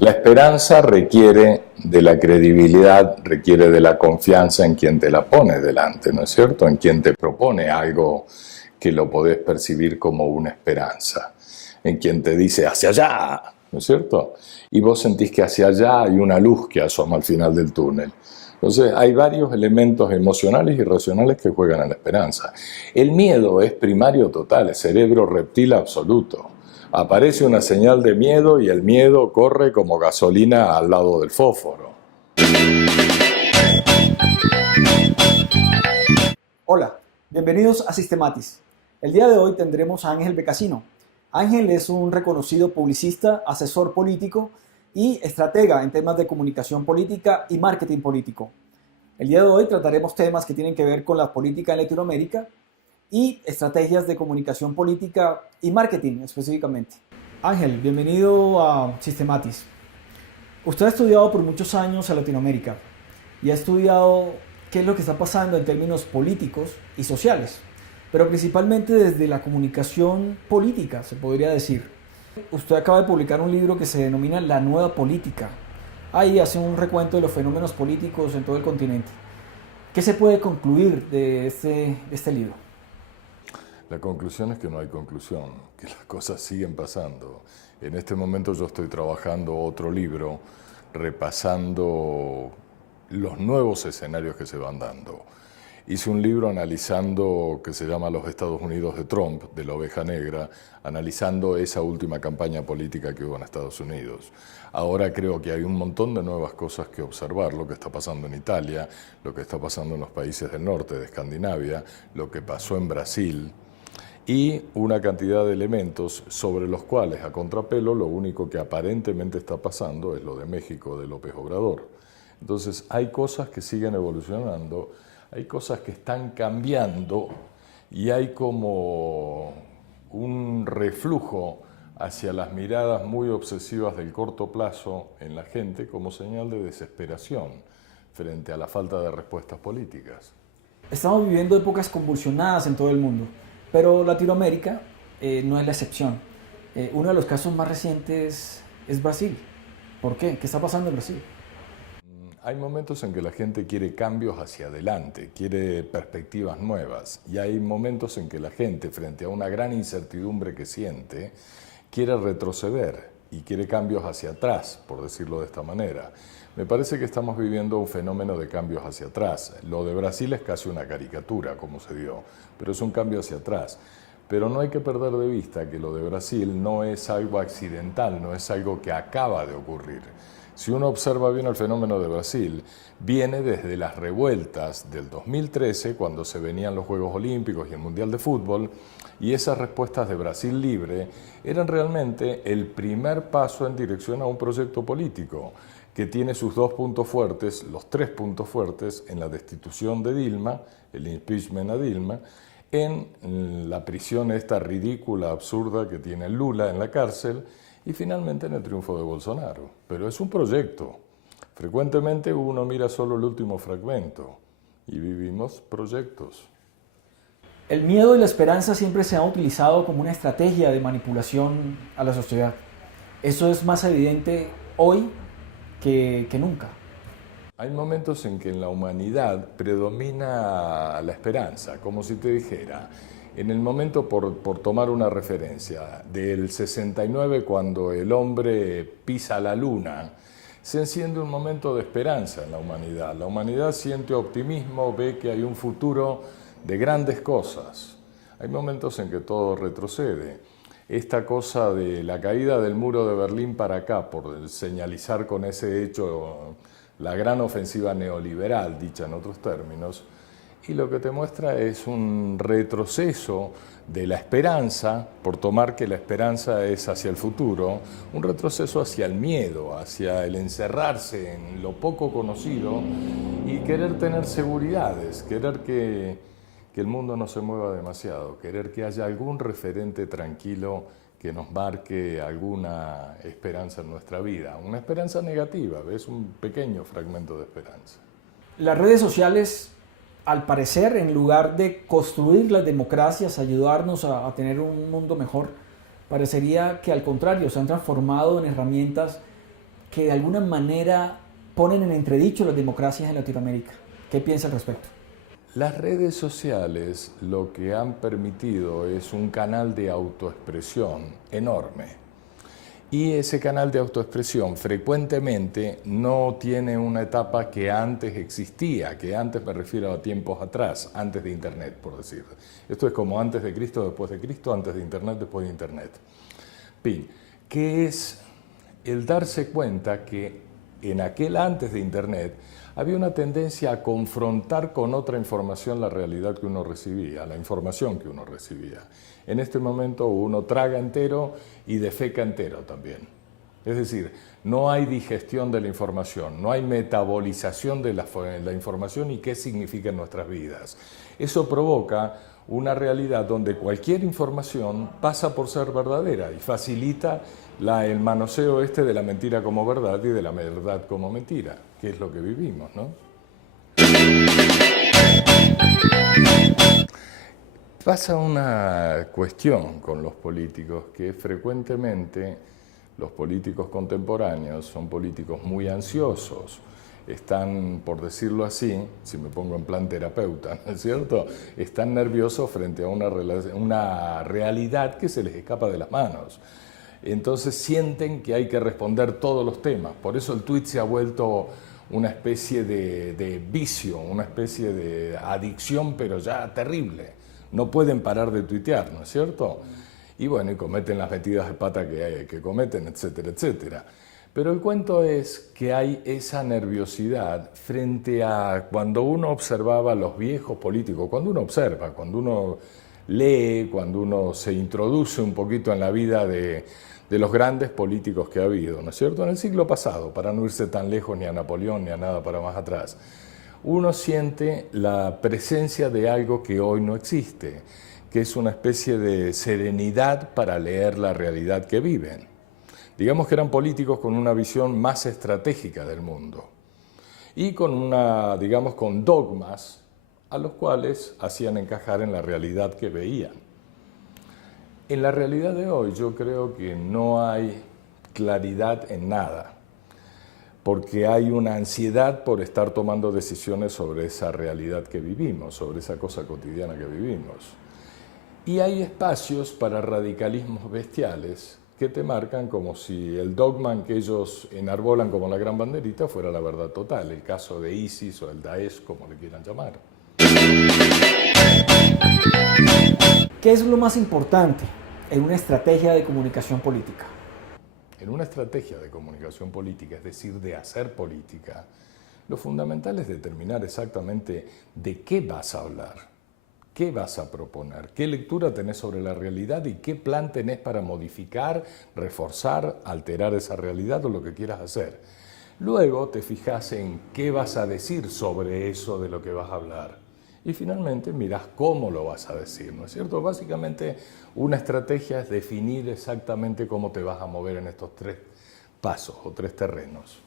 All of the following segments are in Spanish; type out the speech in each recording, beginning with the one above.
La esperanza requiere de la credibilidad, requiere de la confianza en quien te la pone delante, ¿no es cierto? En quien te propone algo que lo podés percibir como una esperanza, en quien te dice hacia allá, ¿no es cierto? Y vos sentís que hacia allá hay una luz que asoma al final del túnel. Entonces hay varios elementos emocionales y racionales que juegan a la esperanza. El miedo es primario total, es cerebro reptil absoluto. Aparece una señal de miedo y el miedo corre como gasolina al lado del fósforo. Hola, bienvenidos a Systematis. El día de hoy tendremos a Ángel Becasino. Ángel es un reconocido publicista, asesor político y estratega en temas de comunicación política y marketing político. El día de hoy trataremos temas que tienen que ver con la política en Latinoamérica y estrategias de comunicación política y marketing específicamente. Ángel, bienvenido a Systematis. Usted ha estudiado por muchos años a Latinoamérica y ha estudiado qué es lo que está pasando en términos políticos y sociales, pero principalmente desde la comunicación política, se podría decir. Usted acaba de publicar un libro que se denomina La Nueva Política. Ahí hace un recuento de los fenómenos políticos en todo el continente. ¿Qué se puede concluir de este libro? La conclusión es que no hay conclusión, que las cosas siguen pasando. En este momento yo estoy trabajando otro libro repasando los nuevos escenarios que se van dando. Hice un libro analizando, que se llama Los Estados Unidos de Trump, de la oveja negra, analizando esa última campaña política que hubo en Estados Unidos. Ahora creo que hay un montón de nuevas cosas que observar, lo que está pasando en Italia, lo que está pasando en los países del norte de Escandinavia, lo que pasó en Brasil, y una cantidad de elementos sobre los cuales, a contrapelo, lo único que aparentemente está pasando es lo de México, de López Obrador. Entonces, hay cosas que siguen evolucionando, hay cosas que están cambiando y hay como un reflujo hacia las miradas muy obsesivas del corto plazo en la gente como señal de desesperación frente a la falta de respuestas políticas. Estamos viviendo épocas convulsionadas en todo el mundo, pero Latinoamérica no es la excepción. Uno de los casos más recientes es Brasil. ¿Por qué? ¿Qué está pasando en Brasil? Hay momentos en que la gente quiere cambios hacia adelante, quiere perspectivas nuevas, y hay momentos en que la gente, frente a una gran incertidumbre que siente, quiere retroceder y quiere cambios hacia atrás, por decirlo de esta manera. Me parece que estamos viviendo un fenómeno de cambios hacia atrás. Lo de Brasil es casi una caricatura, como se dio, pero es un cambio hacia atrás. Pero no hay que perder de vista que lo de Brasil no es algo accidental, no es algo que acaba de ocurrir. Si uno observa bien el fenómeno de Brasil, viene desde las revueltas del 2013, cuando se venían los Juegos Olímpicos y el Mundial de Fútbol, y esas respuestas de Brasil Libre eran realmente el primer paso en dirección a un proyecto político que tiene sus dos puntos fuertes, los tres puntos fuertes, en la destitución de Dilma, el impeachment a Dilma, en la prisión esta ridícula, absurda que tiene Lula en la cárcel, y finalmente en el triunfo de Bolsonaro. Pero es un proyecto. Frecuentemente uno mira solo el último fragmento y vivimos proyectos. El miedo y la esperanza siempre se han utilizado como una estrategia de manipulación a la sociedad. Eso es más evidente hoy que nunca. Hay momentos en que en la humanidad predomina la esperanza, como si te dijera, en el momento, por tomar una referencia, del 69, cuando el hombre pisa la luna, se enciende un momento de esperanza en la humanidad. La humanidad siente optimismo, ve que hay un futuro de grandes cosas. Hay momentos en que todo retrocede. Esta cosa de la caída del muro de Berlín para acá, por señalizar con ese hecho la gran ofensiva neoliberal, dicha en otros términos, y lo que te muestra es un retroceso de la esperanza, por tomar que la esperanza es hacia el futuro, un retroceso hacia el miedo, hacia el encerrarse en lo poco conocido y querer tener seguridades, querer que el mundo no se mueva demasiado, querer que haya algún referente tranquilo que nos marque alguna esperanza en nuestra vida. Una esperanza negativa, ¿ves? Un pequeño fragmento de esperanza. Las redes sociales, al parecer, en lugar de construir las democracias, ayudarnos a tener un mundo mejor, parecería que al contrario se han transformado en herramientas que de alguna manera ponen en entredicho las democracias en Latinoamérica. ¿Qué piensa al respecto? Las redes sociales lo que han permitido es un canal de autoexpresión enorme. Y ese canal de autoexpresión frecuentemente no tiene una etapa que antes existía, que antes me refiero a tiempos atrás, antes de Internet, por decirlo. Esto es como antes de Cristo, después de Cristo, antes de Internet, después de Internet. Fin, que es el darse cuenta que en aquel antes de Internet había una tendencia a confrontar con otra información la realidad que uno recibía, la información que uno recibía. En este momento uno traga entero y defeca entero también. Es decir, no hay digestión de la información, no hay metabolización de la información y qué significa en nuestras vidas. Eso provoca una realidad donde cualquier información pasa por ser verdadera y facilita el manoseo de la mentira como verdad y de la verdad como mentira, que es lo que vivimos, ¿no? Pasa una cuestión con los políticos, que frecuentemente los políticos contemporáneos son políticos muy ansiosos, están, por decirlo así, si me pongo en plan terapeuta, ¿no es cierto?, están nerviosos frente a una realidad que se les escapa de las manos. Entonces sienten que hay que responder todos los temas, por eso el tuit se ha vuelto una especie de vicio, una especie de adicción, pero ya terrible. No pueden parar de tuitear, ¿no es cierto? Y bueno, y cometen las metidas de pata que cometen, etcétera, etcétera. Pero el cuento es que hay esa nerviosidad frente a cuando uno observaba a los viejos políticos, cuando uno observa, cuando uno lee, cuando uno se introduce un poquito en la vida de los grandes políticos que ha habido, ¿no es cierto? En el siglo pasado, para no irse tan lejos ni a Napoleón ni a nada para más atrás. Uno siente la presencia de algo que hoy no existe, que es una especie de serenidad para leer la realidad que viven. Digamos que eran políticos con una visión más estratégica del mundo y con con dogmas a los cuales hacían encajar en la realidad que veían. En la realidad de hoy yo creo que no hay claridad en nada, porque hay una ansiedad por estar tomando decisiones sobre esa realidad que vivimos, sobre esa cosa cotidiana que vivimos. Y hay espacios para radicalismos bestiales que te marcan como si el dogma que ellos enarbolan como la gran banderita fuera la verdad total, el caso de ISIS o el Daesh, como le quieran llamar. ¿Qué es lo más importante en una estrategia de comunicación política? En una estrategia de comunicación política, es decir, de hacer política, lo fundamental es determinar exactamente de qué vas a hablar, qué vas a proponer, qué lectura tenés sobre la realidad y qué plan tenés para modificar, reforzar, alterar esa realidad o lo que quieras hacer. Luego te fijas en qué vas a decir sobre eso de lo que vas a hablar. Y finalmente mirás cómo lo vas a decir, ¿no es cierto? Básicamente una estrategia es definir exactamente cómo te vas a mover en estos tres pasos o tres terrenos.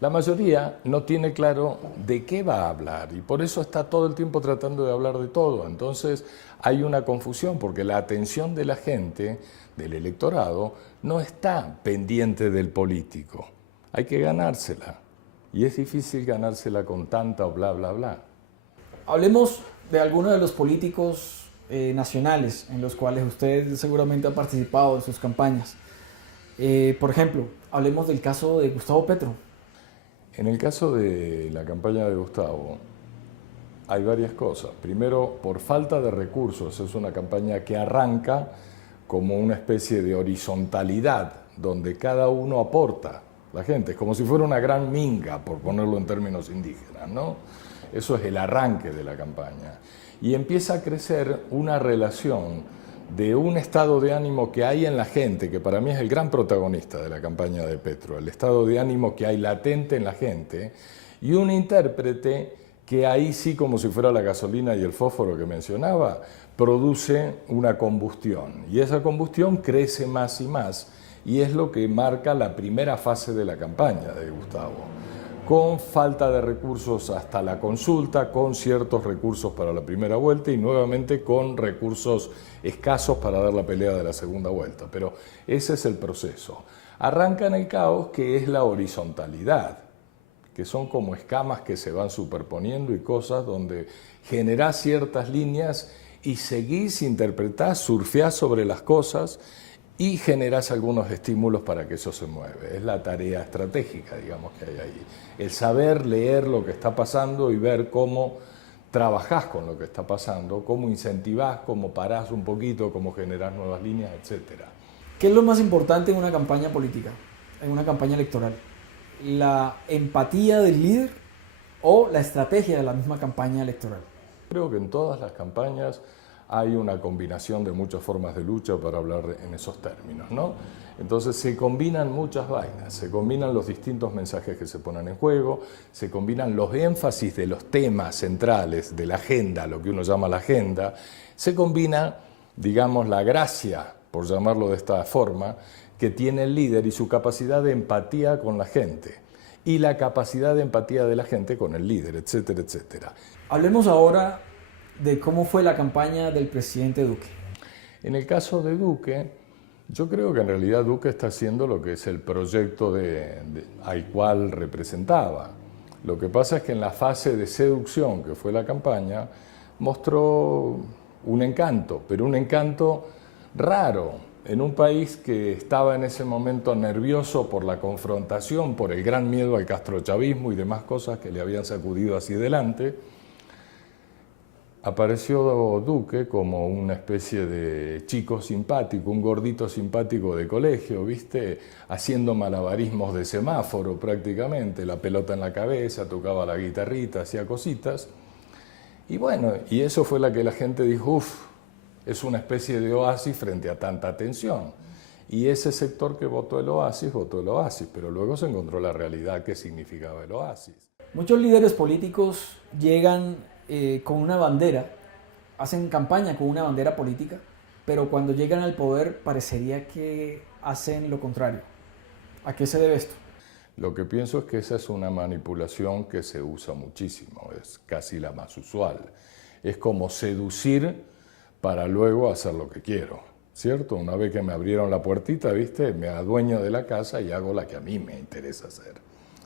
La mayoría no tiene claro de qué va a hablar y por eso está todo el tiempo tratando de hablar de todo. Entonces hay una confusión porque la atención de la gente, del electorado, no está pendiente del político. Hay que ganársela y es difícil ganársela con tanta o bla, bla, bla. Hablemos de algunos de los políticos nacionales en los cuales usted seguramente ha participado en sus campañas. Por ejemplo, hablemos del caso de Gustavo Petro. En el caso de la campaña de Gustavo hay varias cosas. Primero, por falta de recursos, es una campaña que arranca como una especie de horizontalidad, donde cada uno aporta, la gente, es como si fuera una gran minga, por ponerlo en términos indígenas, ¿no? Eso es el arranque de la campaña. Y empieza a crecer una relación de un estado de ánimo que hay en la gente, que para mí es el gran protagonista de la campaña de Petro, el estado de ánimo que hay latente en la gente, y un intérprete que ahí sí, como si fuera la gasolina y el fósforo que mencionaba, produce una combustión. Y esa combustión crece más y más, y es lo que marca la primera fase de la campaña de Gustavo, con falta de recursos hasta la consulta, con ciertos recursos para la primera vuelta y nuevamente con recursos escasos para dar la pelea de la segunda vuelta. Pero ese es el proceso. Arranca en el caos, que es la horizontalidad, que son como escamas que se van superponiendo y cosas donde generás ciertas líneas y seguís, interpretás, surfeás sobre las cosas y generás algunos estímulos para que eso se mueve. Es la tarea estratégica, digamos, que hay ahí. El saber leer lo que está pasando y ver cómo trabajás con lo que está pasando, cómo incentivás, cómo parás un poquito, cómo generás nuevas líneas, etc. ¿Qué es lo más importante en una campaña política, en una campaña electoral? ¿La empatía del líder o la estrategia de la misma campaña electoral? Creo que en todas las campañas hay una combinación de muchas formas de lucha para hablar en esos términos, ¿no? Entonces se combinan muchas vainas, se combinan los distintos mensajes que se ponen en juego, se combinan los énfasis de los temas centrales de la agenda, lo que uno llama la agenda, se combina, digamos, la gracia, por llamarlo de esta forma, que tiene el líder y su capacidad de empatía con la gente, y la capacidad de empatía de la gente con el líder, etcétera, etcétera. Hablemos ahora de cómo fue la campaña del presidente Duque. En el caso de Duque, yo creo que en realidad Duque está haciendo lo que es el proyecto al cual representaba. Lo que pasa es que en la fase de seducción que fue la campaña, mostró un encanto, pero un encanto raro, en un país que estaba en ese momento nervioso por la confrontación, por el gran miedo al castrochavismo y demás cosas que le habían sacudido hacia adelante. Apareció Duque como una especie de chico simpático, un gordito simpático de colegio, ¿viste? Haciendo malabarismos de semáforo prácticamente, la pelota en la cabeza, tocaba la guitarrita, hacía cositas. Y bueno, y eso fue la que la gente dijo, uff, es una especie de oasis frente a tanta tensión. Y ese sector que votó el oasis, pero luego se encontró la realidad que significaba el oasis. Muchos líderes políticos llegan con una bandera, hacen campaña con una bandera política, pero cuando llegan al poder parecería que hacen lo contrario. ¿A qué se debe esto? Lo que pienso es que esa es una manipulación que se usa muchísimo, es casi la más usual. Es como seducir para luego hacer lo que quiero, ¿cierto? Una vez que me abrieron la puertita, ¿viste? Me adueño de la casa y hago la que a mí me interesa hacer.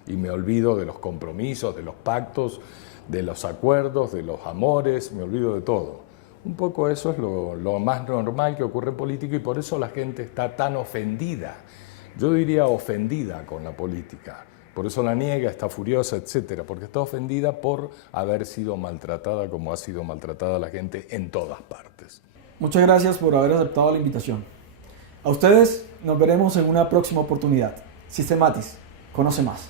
Y me olvido de los compromisos, de los pactos, de los acuerdos, de los amores, me olvido de todo. Un poco eso es lo más normal que ocurre en política y por eso la gente está tan ofendida. Yo diría ofendida con la política. Por eso la niega, está furiosa, etcétera, porque está ofendida por haber sido maltratada como ha sido maltratada la gente en todas partes. Muchas gracias por haber aceptado la invitación. A ustedes nos veremos en una próxima oportunidad. Systematis, conoce más.